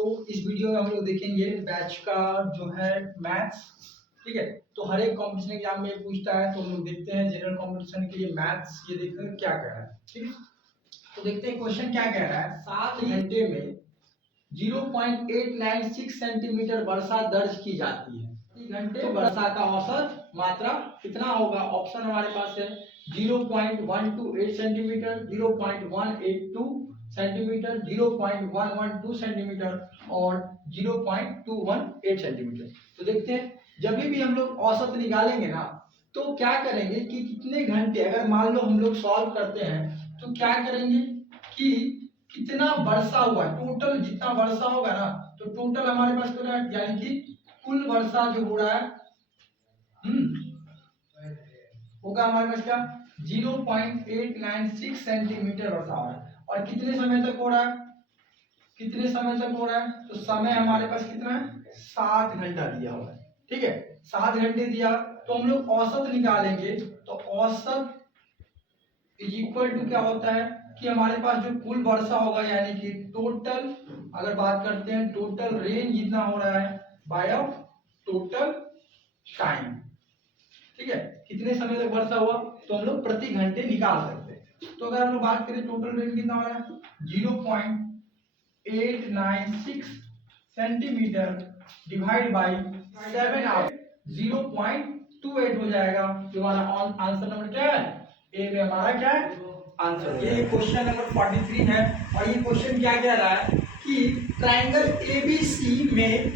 तो इस वीडियो में हम लोग देखेंगे बैच का जो है मैथ्स। ठीक है, तो हर एक कॉम्पिटिशन एग्जाम में पूछता है, तो हम लोग देखते हैं जनरल कॉम्पिटिशन के लिए मैथ्स ये देखकर क्या कह रहा है। ठीक है, तो देखते हैं क्वेश्चन क्या कह रहा है। 7 घंटे में 0.896 सेंटीमीटर वर्षा दर्ज की जाती है। घंटे वर्षा का औसत मात्रा कितना होगा? ऑप्शन हमारे पास है 0.128 सेंटीमीटर, 0.182 सेंटीमीटर, 0.112 सेंटीमीटर और 0.218 सेंटीमीटर। तो देखते हैं, जब भी हम लोग औसत निकालेंगे ना, तो क्या करेंगे कि कितने घंटे, अगर मान लो हम लोग सॉल्व करते हैं तो क्या करेंगे कि कितना वर्षा हुआ, टोटल जितना वर्षा होगा ना, तो टोटल हमारे पास कितना, यानी कि कुल वर्षा जो हो रहा है होगा हमारे पास क्या 0.896 सेंटीमीटर वर्षा हो रहा है। और कितने समय तक हो रहा है, कितने समय तक हो रहा है? तो समय हमारे पास कितना है, 7 घंटा दिया हुआ है। ठीक है, 7 घंटे दिया, तो हम लोग औसत निकालेंगे। तो औसत इज इक्वल टू क्या होता है कि हमारे पास जो कुल वर्षा होगा, यानी कि टोटल, अगर बात करते हैं टोटल रेन जितना हो रहा है बाय ऑफ टोटल टाइम। ठीक है, कितने समय तक वर्षा हुआ, तो हम लोग प्रति घंटे निकाल सकते हैं। तो अगर हम लोग बात करें टोटल रेन कितना हो रहा है 0.896 सेंटीमीटर डिवाइड बाई 7 आवर 0.28 हो जाएगा। जो हमारा आंसर नंबर क्या है, ए में हमारा क्या है आंसर। ये क्वेश्चन नंबर 43 है। और ये क्वेश्चन क्या कह रहा है कि ट्रायंगल एबीसी में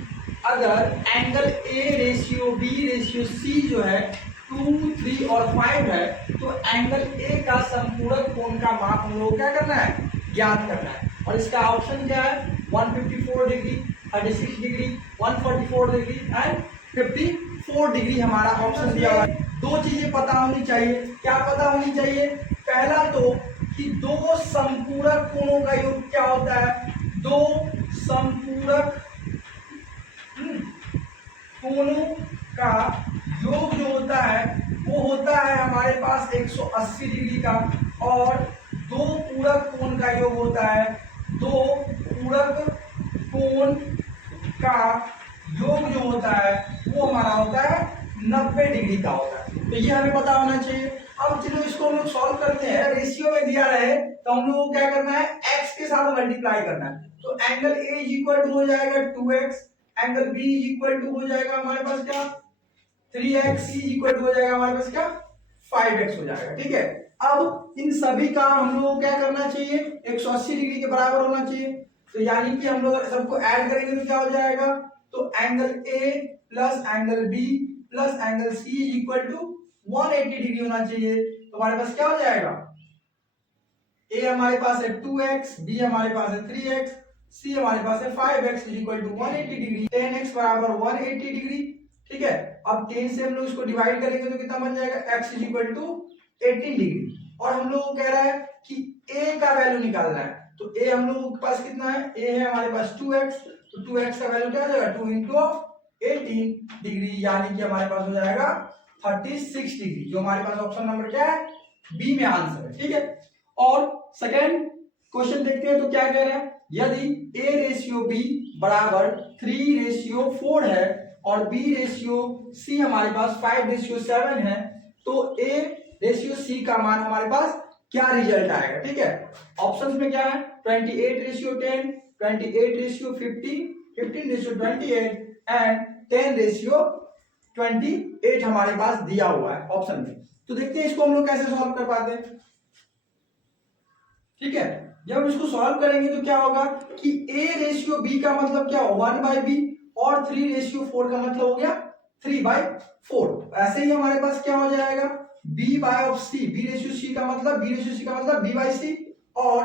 अगर angle A ratio B ratio C जो है 2, 3 और 5 है, तो एंगल ए का संपूरक कोण का माप हम लोग क्या करना है, ज्ञात करना है। और इसका ऑप्शन क्या है 154 degree, 36 degree, 144 degree and 54 degree हमारा ऑप्शन दिया हुआ है। दो चीजें पता होनी चाहिए। क्या पता होनी चाहिए? पहला तो कि दो संपूरक कोणों का योग क्या होता है, दो संपूरक कोणों का योग जो होता है वो होता है हमारे पास 180 डिग्री का, और दो पूरक कोण का योग होता है, दो पूरक कोण का योग जो होता है वो हमारा होता है 90 डिग्री का होता है। तो ये हमें पता होना चाहिए। अब चलो इसको हम लोग सॉल्व करते हैं। रेशियो में दिया रहे तो हम लोग को क्या करना है, x के साथ मल्टीप्लाई करना है। तो angle a is equal to हो जाएगा 2x, angle b is equal to हो जाएगा हमारे पास क्या 3x, c is equal to हो जाएगा हमारे पास क्या 5x हो जाएगा। ठीक है, अब इन सभी का हम लोग को क्या करना चाहिए, 180 डिग्री के बराबर होना चाहिए। तो यानी कि हम लोग सबको ऐड करेंगे तो क्या हो जाएगा, तो angle a plus angle b plus angle c is equal to 180 degree होना चाहिए। तो हमारे पास क्या हो जाएगा, a हमारे पास है 2x, b हमारे पास है 3x, c हमारे पास है 5x is equal to 180 degree. 10x बराबर 180 डिग्री। ठीक है, अब 10 से हम लोग इसको डिवाइड करेंगे तो कितना बन जाएगा, x is equal to 18 degree. और हम लोग को कह रहा है कि a का वैल्यू निकालना है। तो a हम लोगों के पास कितना है, a है हमारे पास 2x, तो 2x का वैल्यू क्या हो जाएगा 2 इंटू 18 डिग्री, यानी कि हमारे पास हो जाएगा 36 डिग्री, जो हमारे पास ऑप्शन नंबर क्या है बी में आंसर है। ठीक है, और सेकेंड क्वेश्चन देखते हैं तो क्या कह रहा है, यदि a रेशियो b बराबर 3 रेशियो 4 है और b रेशियो c हमारे पास 5 रेशियो 7 है, तो a रेशियो c का मान हमारे पास क्या रिजल्ट आएगा। ठीक है, ऑप्शंस में क्या है 28 ratio 10, 28 ratio 50, 15 ratio 28 and 10 ratio 28 हमारे पास दिया हुआ है ऑप्शन में। तो देखते हैं इसको हम लोग कैसे सॉल्व कर पाते हैं। ठीक है, जब हम इसको सॉल्व करेंगे तो क्या होगा कि a रेशियो b का मतलब क्या हो 1/b और 3 रेशियो 4 का मतलब हो गया 3/4। ऐसे ही हमारे पास क्या हो जाएगा b by of c, b ratio c का मतलब b/c और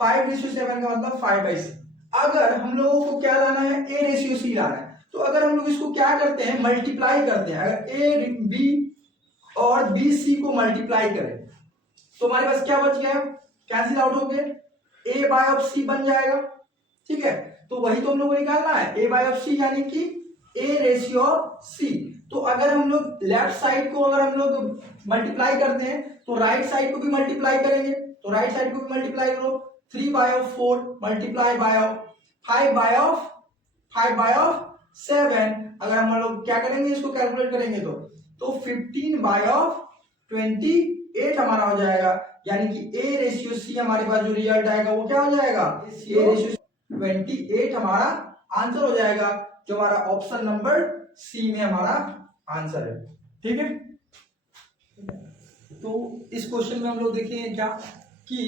5 रेशियो 7 का मतलब 5/c। अगर हम लोगों को क्या लाना है, a रेशियो c लाना है, तो अगर हम लोग इसको क्या करते हैं मल्टीप्लाई करते हैं, अगर a b और b c को मल्टीप्लाई करें तो हमारे पास क्या बच गया, कैंसिल आउट हो गए, a बाय ऑफ c बन जाएगा। ठीक है, तो वही तो हम लोग को निकालना है a बाय ऑफ c, यानी कि a रेशियो c। तो अगर हम लोग लेफ्ट साइड को अगर हम लोग मल्टीप्लाई करते हैं तो राइट साइड को भी मल्टीप्लाई करेंगे। तो राइट साइड को भी मल्टीप्लाई करो, 3/4 मल्टीप्लाई बाय ऑफ 5/7, अगर हम लोग क्या करेंगे इसको कैलकुलेट करेंगे तो 15/28 हमारा हो जाएगा, यानी कि A रेशियो C हमारे पास जो रिजल्ट आएगा वो क्या हो जाएगा, A रेशियो 28 हमारा आंसर हो जाएगा, जो हमारा ऑप्शन नंबर सी में हमारा आंसर है। ठीक है, तो इस क्वेश्चन में हम लोग देखेंगे क्या कि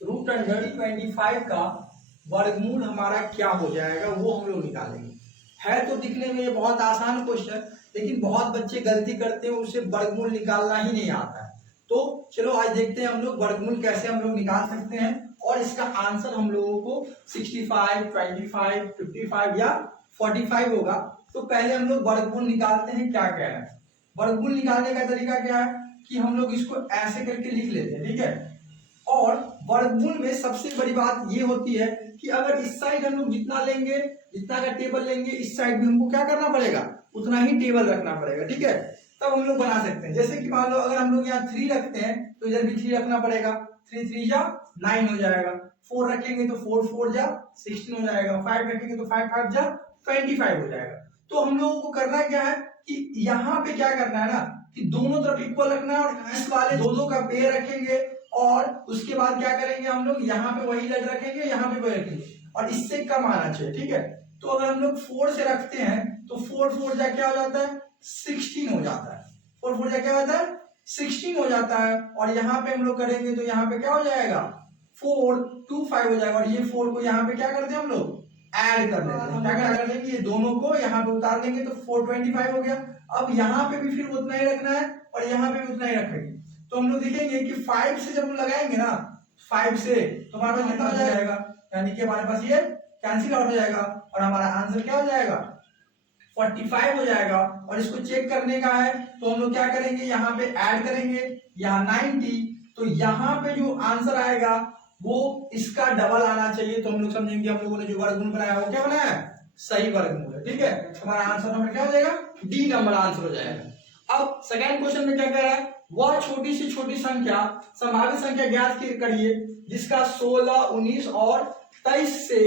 √25 का वर्गमूल हमारा क्या हो जाएगा वो हम लोग निकालेंगे। है तो दिखने में ये बहुत आसान क्वेश्चन, लेकिन बहुत बच्चे गलती करते हैं, उसे वर्गमूल निकालना ही नहीं आता है। तो चलो आज देखते हैं हम लोग वर्गमूल कैसे हम लोग निकाल सकते हैं, और इसका आंसर हम लोगों को 65, 25, 55 या 45 होगा। तो पहले हम लोग वर्गमूल निकालते हैं, क्या क्या है। वर्गमूल निकालने का तरीका क्या है कि हम लोग इसको ऐसे करके लिख लेते हैं, ठीक है। और वर्गमूल में सबसे बड़ी बात ये होती है कि अगर इस साइड हम लोग जितना लेंगे, जितना का टेबल लेंगे, इस साइड भी हमको क्या करना पड़ेगा, उतना ही टेबल रखना पड़ेगा, ठीक है। तब हम लोग बना सकते हैं। जैसे कि मान लो अगर हम लोग यहाँ 3 रखते हैं तो इधर भी 3 रखना पड़ेगा, 3 3 जा 9 हो जाएगा, 4 रखेंगे तो 4 4 जा 16 हो जाएगा, 5 रखेंगे तो 5 5 जा 25 हो जाएगा। तो हम लोगों को करना क्या है कि यहाँ पे क्या करना है ना कि दोनों तरफ इक्वल रखना है, और इस वाले दो का पेयर रखेंगे, और उसके बाद क्या करेंगे हम लोग यहाँ पे वही लग रखेंगे, यहाँ पे वही रखेंगे, और इससे कम आना चाहिए, ठीक है। तो अगर हम लोग 4 से रखते हैं तो 4 4 जा क्या हो जाता है, 16 हो जाता है, 4 4 जा क्या होता है, 16 हो जाता है। और यहाँ पे हम लोग करेंगे तो यहाँ पे क्या हो जाएगा, 4 2 5 हो जाएगा, और ये 4 को यहाँ पे क्या करते हैं हम लोग, ऐड कर लेते हैं। क्या कर लेंगे, ये दोनों को यहाँ पे उतार देंगे तो 425 हो गया। अब यहाँ पे भी फिर उतना ही रखना है, और यहाँ पे भी उतना ही रखेंगे। तो हम लोग देखेंगे कि 5 से जब हम लगाएंगे ना, 5 से तो हमारे पास कितना हो जाएगा, यानी कि हमारे पास ये कैंसिल आउट हो जाएगा, और हमारा आंसर क्या हो जाएगा, 45 हो जाएगा। और इसको चेक करने का है तो हम लोग क्या करेंगे, यहाँ पे ऐड करेंगे, यहाँ 90, तो यहाँ पे जो आंसर आएगा वो इसका डबल आना चाहिए। तो हम लोग समझेंगे हम लोगों ने जो वर्गमूल बनाया वो क्या बनाया है, सही वर्गमूल है, ठीक है। हमारा आंसर नंबर क्या हो जाएगा, डी नंबर आंसर हो जाएगा। अब सेकंड क्वेश्चन में क्या कह रहा है, वह छोटी से छोटी संख्या संभावित संख्या ज्ञात करिए जिसका 16, 19 और 23 से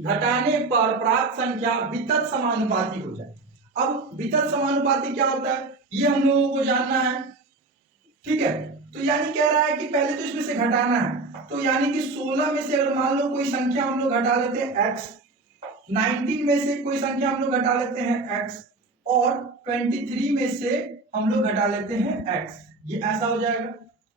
घटाने पर प्राप्त संख्या वितत समानुपाती हो जाए। अब वितत समानुपाती क्या होता है ये हम लोगों को जानना है, ठीक है। तो यानी कह रहा है कि पहले तो इसमें से घटाना है, तो यानी कि 16 में से अगर मान लो कोई संख्या हम लोग घटा लेते हैं x, 19 में से कोई संख्या हम लोग घटा लेते हैं x, और 23 में से हम लोग घटा लेते हैं x, ये ऐसा हो जाएगा,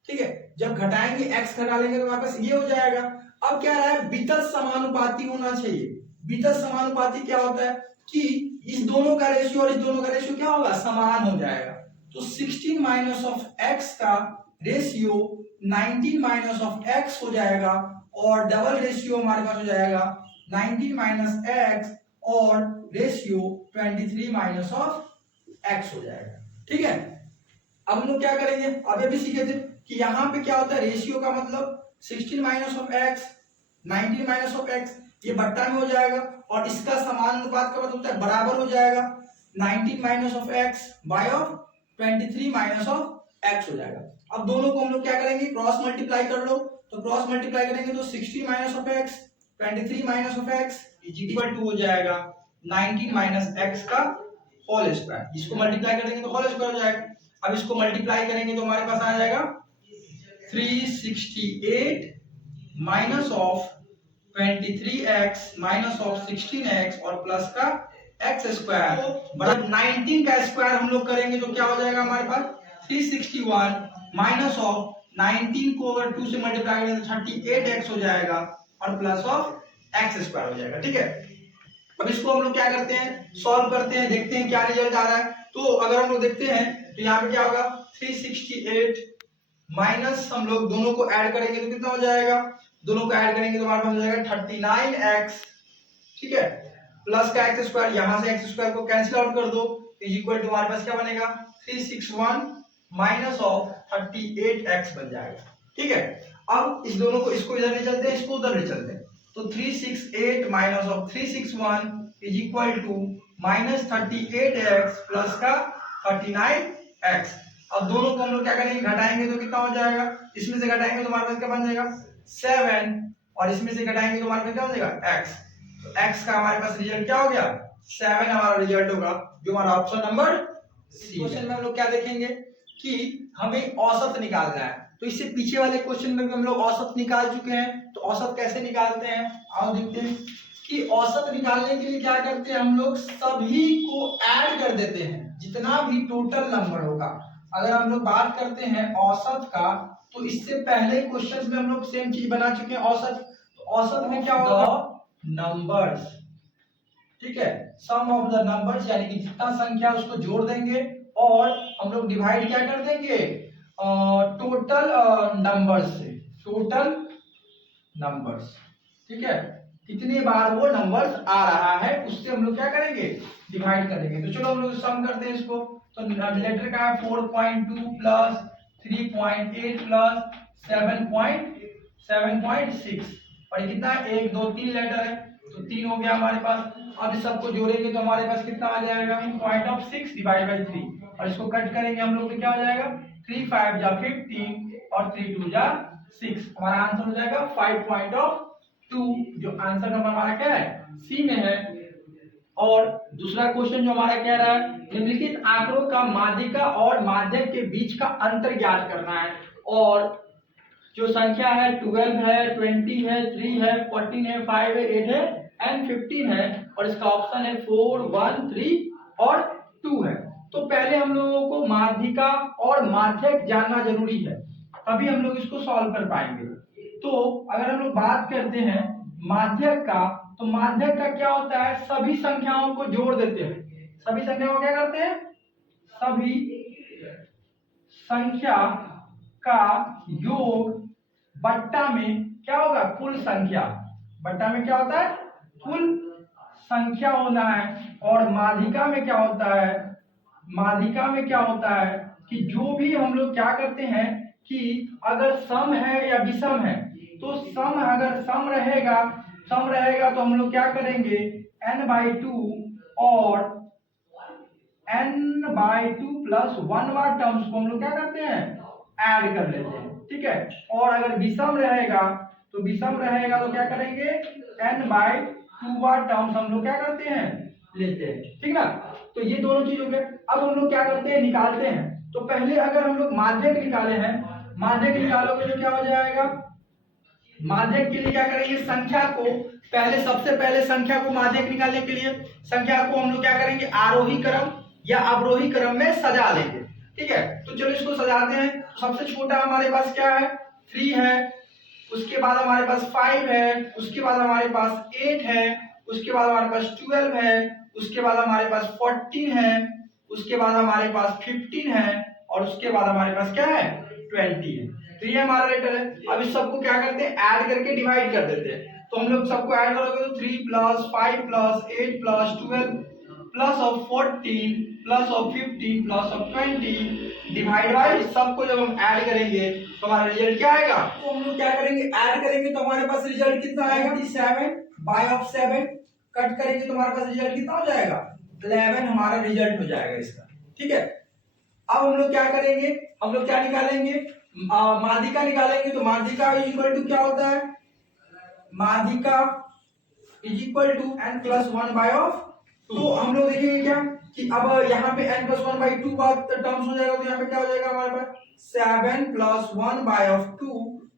ठीक है। जब घटाएंगे x घटा लेंगे तो वापस ये हो जाएगा। अब क्या रहा है, वितत समानुपाती होना चाहिए। वितत समानुपाती क्या होता है कि इस दोनों का रेशियो और इस दोनों का रेशियो क्या होगा, समान हो जाएगा। तो 16 माइनस ऑफ x का रेशियो 19 माइनस ऑफ x हो जाएगा, और डबल रेशियो हमारे पास हो जाएगा 19 माइनस x और रेशियो 23 माइनस ऑफ x हो जाएगा, ठीक है। अब हम लोग क्या करेंगे, अभी भी सीखे थे कि यहाँ पे क्या होता है, रेशियो का मतलब 16 minus of x 19 minus of x, ये बट्टा में हो जाएगा, और इसका समानुपात का मतलब होता है बराबर हो जाएगा 19 minus of x by of 23 minus of x हो जाएगा। अब दोनों को हम लोग क्या करेंगे, क्रॉस मल्टीप्लाई कर लो, तो क्रॉस मल्टीप्लाई करेंगे तो 16 minus of x 23 minus of x is equal to हो जाएगा 19 माइनस x का होल स्क्वायर। इसको मल्टीप्लाई करेंगे तो होल स्क्वायर हो जाएगा। अब इसको मल्टीप्लाई करेंगे तो हमारे पास आ जाएगा 368 minus of 23x minus of 16x और प्लस का x स्क्वायर बराबर 19 का स्क्वायर हम लोग करेंगे तो क्या हो जाएगा हमारे पास 361 माइनस ऑफ 19 को अगर 2 से मल्टीप्लाई करेंगे तो 38x हो जाएगा और प्लस ऑफ x स्क्वायर हो जाएगा, ठीक है। अब इसको हम लोग क्या करते हैं, सॉल्व करते हैं, देखते हैं क्या रिजल्ट आ रहा है। तो अगर हम लोग देखते हैं तो यहाँ पे क्या होगा 368 माइनस हम लोग दोनों को ऐड करेंगे तो कितना हो जाएगा, दोनों को ऐड करेंगे तो हमारे पास हो जाएगा 39x, ठीक है, प्लस का x स्क्वायर, यहां से x स्क्वायर को कैंसिल आउट कर दो, इज इक्वल टू हमारे पास क्या बनेगा 361 माइनस ऑफ 38x बन जाएगा, ठीक है। अब इस दोनों को, इसको इधर ले चलते हैं, इसको उधर ले चलते हैं, तो 368 minus of 361 is equal to minus 38x plus का 39x। अब दोनों को हम लोग क्या करेंगे, घटाएंगे तो कितना हो जाएगा, इसमें से घटाएंगे तो हमारे पास क्या बन जाएगा 7, और इसमें से घटाएंगे तो हमारे पास क्या हो जाएगा x। तो x का हमारे पास रिजल्ट क्या हो गया 7 हमारा रिजल्ट होगा, जो हमारा ऑप्शन नंबर सी। क्वेश्चन में हम लोग क्या देखेंगे कि हमें औसत निकालना है। तो इससे पीछे वाले क्वेश्चन में भी हम लोग औसत निकाल चुके हैं, तो औसत कैसे निकालते हैं आओ देखते हैं। कि औसत निकालने के लिए क्या करते हैं हम लोग, सभी को ऐड कर देते हैं, जितना भी टोटल नंबर होगा। अगर हम लोग बात करते हैं औसत का, तो इससे पहले क्वेश्चन में हम लोग सेम चीज बना चुके हैं औसत। तो औसत में क्या होगा, नंबर्स, ठीक है, सम ऑफ द नंबर्स, यानी कि जितना संख्या उसको जोड़ देंगे और हम लोग डिवाइड क्या कर देंगे टोटल नंबर्स से, टोटल नंबर्स, ठीक है, कितनी बार वो नंबर्स आ रहा है उससे हम लोग क्या करेंगे डिवाइड करेंगे। तो चलो हम लोग सम करते हैं इसको। तो लेटर का है 4.2 प्लस 3.8 प्लस 7.6 और ये कितना है 1 2 3 लेटर है, तो 3 हो गया हमारे पास। अब इस सबको जोड़ेंगे तो हमारे पास कितना आ जाएगा 0.6 डिवाइड बाई 3 और इसको कट करेंगे हम लोग तो क्या हो जाएगा 3 5 जा 15 और 3 2 जा 6, हमारा आंसर हो जाएगा 5.2, जो आंसर नंबर हमारा क्या है सी में है। और दूसरा क्वेश्चन जो हमारा कह रहा है निम्नलिखित आंकड़ों का माध्यिका और माध्यक के बीच का अंतर ज्ञात करना है। और जो संख्या है 12 है, 20 है, 3 है, 14 है, 5 है, 8 है एंड 15 है और इसका ऑप्शन है 4 1 3 और 2 है। तो पहले हम लोगों को माध्यिका और माध्यक जानना जरूरी है, तभी हम लोग इसको सॉल्व कर पाएंगे। तो अगर हम लोग बात करते हैं माध्यक का, तो माध्यक का क्या होता है, सभी संख्याओं को जोड़ देते हैं। सभी संख्याओं को क्या करते हैं, सभी संख्या का योग बट्टा में क्या होगा कुल संख्या, बट्टा में क्या होता है कुल संख्या होना है। और माध्यिका में क्या होता है, माध्यिका में क्या होता है कि जो भी हम लोग क्या करते हैं कि अगर सम है या विषम है, तो सम अगर सम रहेगा तो हम लोग क्या करेंगे n/2 और n/2 प्लस 1 बार टर्म्स को हम लोग क्या करते हैं ऐड कर लेते हैं, ठीक है। और अगर विषम रहेगा तो क्या करेंगे n/2 बार टर्म्स हम लोग क्या करते हैं लेते हैं, ठीक ना। तो ये दोनों चीज हो गए। अब हम लोग क्या करते हैं निकालते हैं। तो पहले अगर हम लोग माध्यक निकाले हैं, माध्यक निकालोगे तो क्या हो जाएगा, माध्यक के लिए क्या करेंगे संख्या को पहले, सबसे पहले संख्या को माध्यक निकालने के लिए संख्या को हम लोग क्या करेंगे आरोही क्रम या अवरोही क्रम में सजा लेंगे, ठीक है। तो चलो इसको सजाते हैं। सबसे छोटा हमारे पास क्या है 3 है, उसके बाद हमारे पास 5 है, उसके बाद हमारे पास 8 है, उसके बाद हमारे पास 12 है, उसके बाद हमारे पास 14 है, उसके बाद हमारे पास 15 है और उसके बाद हमारे पास क्या है 20 है। तो ये हमारा लेटर है। अब इस सबको क्या करते हैं ऐड करके डिवाइड कर देते हैं। तो हम लोग सबको ऐड करोगे तो 3 plus 5 plus 8 plus 12 plus of 14 plus of 15 plus of 20 divide by, सबको जब हम ऐड करेंगे तो हमारा रिजल्ट क्या आएगा, तो हम लोग क्या करेंगे ऐड करेंगे तो हमारे पास रिजल्ट कितना आएगा 7 बाय ऑफ 7, कट करेंगे तो हमारे पास रिजल्ट कितना हो जाएगा 11 हमारा रिजल्ट हो जाएगा इसका, ठीक है। अब हम लोग क्या करेंगे, हम लोग क्या निकालेंगे माध्यिका निकालेंगे। तो माध्यिका इज इक्वल टू क्या होता है, माध्यिका is equal to n plus 1 by of 2। तो हम लोग देखेंगे क्या कि अब यहाँ पे n प्लस 1 बाय 2 बात टर्म्स हो जाएगा, तो यहाँ पे क्या हो जाएगा हमारे पास 7 प्लस 1 बाय ऑफ 2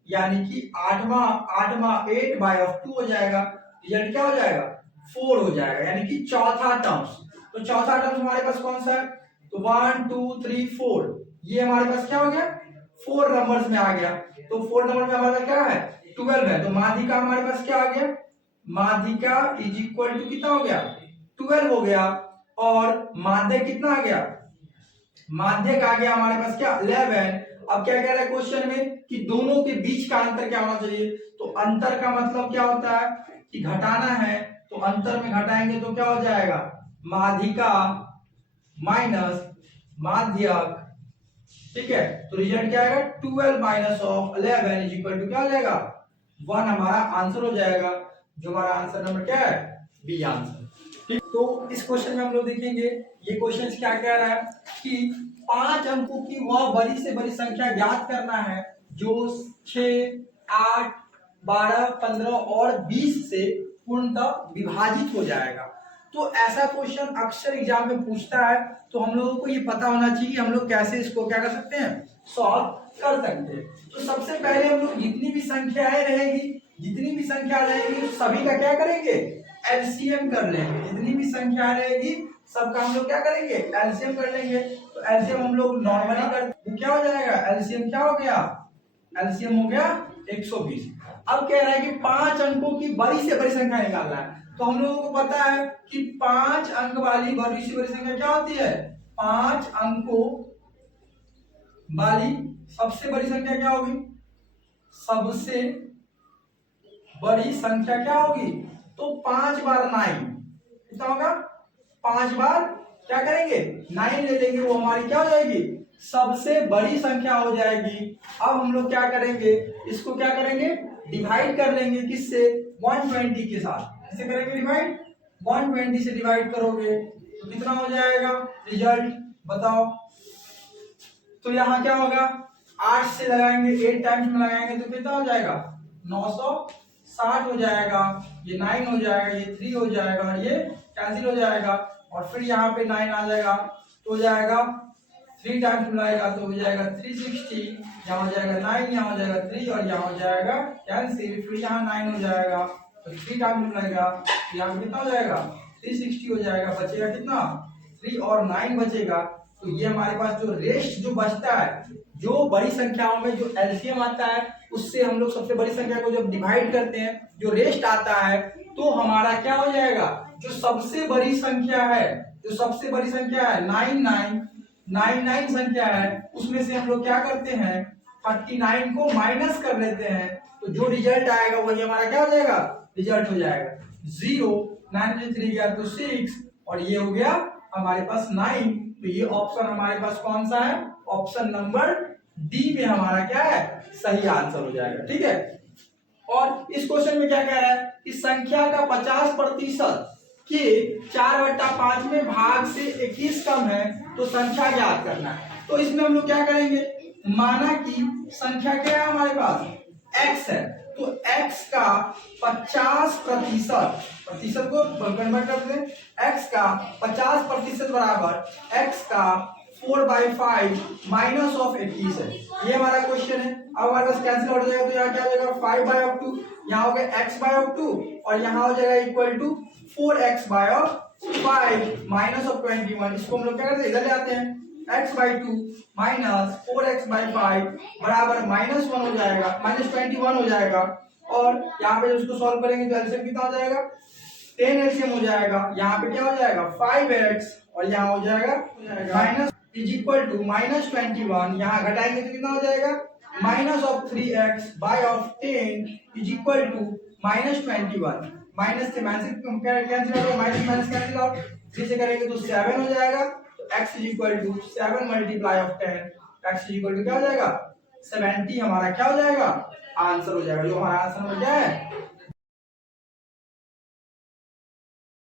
यानी कि 8 बाय ऑफ 2 हो जाएगा। रिजल्ट क्या हो जाएगा 4 हो जाएगा, यानी कि चौथा टर्म्स। तो चौथा टर्म्स हमारे पास कौन सा है, तो 1 2 3 4, ये हमारे पास क्या हो गया 4 नंबर्स में आ गया। तो 4 नंबर में हमारे पास क्या है 12 है, तो माध्यिका हमारे पास क्या आ गया, माध्यिका इज इक्वल टू कितना हो गया 12 हो गया। और माध्यक कितना आ गया, माध्यक आ गया हमारे पास क्या 11। अब क्या कह रहा है क्वेश्चन में कि दोनों के बीच का अंतर क्या होना चाहिए, तो अंतर का मतलब क्या होता है कि घटाना है, तो अंतर में घटाएंगे तो क्या हो जाएगा माध्यिका माइनस माध्यक, ठीक है। तो रिजल्ट क्या आएगा 12 minus of 11 is equal to क्या हो जाएगा 1, हमारा आंसर हो जाएगा, जो हमारा आंसर नंबर क्या है बी आंसर, ठीक। तो इस क्वेश्चन में हम लोग देखेंगे ये क्वेश्चन क्या कह रहा है कि 5 अंकों की वह बड़ी से बड़ी संख्या ज्ञात करना है जो 6 8 12 15 और 20 से पूर्णतः विभाजित हो जाएगा। तो ऐसा क्वेश्चन अक्सर एग्जाम में पूछता है, तो हम लोगों को ये पता होना चाहिए कि हम लोग कैसे इसको क्या कर सकते हैं, सॉल्व कर सकते हैं। तो सबसे पहले हम लोग जितनी भी संख्याएं रहेगी सभी का क्या करेंगे, एलसीएम कर लेंगे। जितनी भी संख्या रहेगी सबका हम लोग क्या करेंगे, एलसीएम कर लेंगे। तो एलसीएम हम लोग नॉर्मली करते, क्या हो जाएगा, एलसीएम क्या हो गया, एलसीएम हो गया 120। अब कह रहा है कि 5 अंकों की बड़ी से बड़ी संख्या निकालना है। तो हम लोगों को पता है कि 5 अंक वाली बड़ी से बड़ी संख्या क्या होती है, 5 अंकों वाली सबसे बड़ी संख्या क्या होगी, सबसे बड़ी संख्या क्या होगी, तो 5 बार 9 कितना होगा, 5 बार क्या करेंगे 9 ले लेंगे, वो हमारी क्या हो जाएगी, सबसे बड़ी संख्या हो जाएगी। अब हम लोग क्या करेंगे, इसको क्या करेंगे, डिवाइड कर लेंगे, किससे, 120 के साथ। किससे करेंगे डिवाइड, 120 से डिवाइड करोगे तो कितना हो जाएगा, रिजल्ट बताओ। तो यहाँ क्या होगा, 8 से लगाएंगे, 8 टाइम्स में लगाएंगे तो कितना हो जाएगा, 960 हो जाएगा। ये 9 हो जाएगा, ये 3 हो जाएगा और ये कैंसिल हो जाएगा। और फिर यहाँ पे 9 आ जाएगा तो हो जाएगा 3 टाइम्स मिलाएगा तो हो जाएगा 360, यहाँ हो जाएगा 9, यहाँ हो जाएगा 3 और यहाँ हो जाएगा कैंसिल। फिर यहाँ 9 हो जाएगा तो 3 टाइम्स मिलाएगा तो यहाँ पे कितना हो जाएगा, 360 हो जाएगा। बचेगा कितना, 3 और 9 बचेगा। तो ये हमारे पास जो रेस्ट जो बचता है, जो बड़ी संख्याओं में जो एलसीएम आता है उससे हम लोग सबसे बड़ी संख्या को जब डिवाइड करते हैं, जो रेस्ट आता है तो हमारा क्या हो जाएगा, जो सबसे बड़ी संख्या है, जो सबसे बड़ी संख्या है 99 संख्या है, उसमें से हम लोग क्या करते हैं 39 को माइनस कर लेते हैं। तो जो रिजल्ट आएगा वही हमारा क्या हो जाएगा, रिजल्ट हो जाएगा 0। 9 में 3 गया तो 6 और ये हो गया हमारे पास 9। तो ये ऑप्शन हमारे पास कौन सा है, ऑप्शन नंबर डी में हमारा क्या है, सही आंसर हो जाएगा। ठीक है। और इस क्वेश्चन में क्या कह रहा है कि संख्या का 50% के 4/5 में भाग से 21 कम है तो संख्या ज्ञात करना है। तो इसमें हम लोग क्या करेंगे, माना कि संख्या क्या है हमारे पास, x है, तो x का 50% को कन्वर्ट करते हैं, x का 50% बराबर x का 4/5 माइनस ऑफ 21 है। ये हमारा क्वेश्चन है। अब हमारे पास कैंसिल हो जाएगा तो यहाँ क्या हो जाएगा 5/2, यहाँ हो गया x/2 और यहाँ हो जाएगा equal to 4x/5 minus of 21। इसको हम लोग क्या करते हैं, इधर ले आते हैं, x/2 माइनस 4x/5 बराबर -1 हो जाएगा, -21 हो जाएगा। और यहाँ पे उसको सॉल्व करेंगे तो एलसीएम कितना हो जाएगा, 10 एलसीएम हो जाएगा। यहाँ पे क्या हो जाएगा 5x और यहाँ हो जाएगा माइनस इज इक्वल टू -21, यहाँ घटाएंगे तो कितना हो जाएगा minus of 3x by of 10 is equal to -21। Minus से माइनस कैंसिल होगा, माइनस माइनस कैंसिल आउट, 3 से करेंगे तो 7 हो जाएगा। तो x is equal to 7 multiply of 10, x is equal to क्या हो जाएगा 70 हमारा क्या हो जाएगा आंसर हो जाएगा। जो हमारा आंसर हो क्या है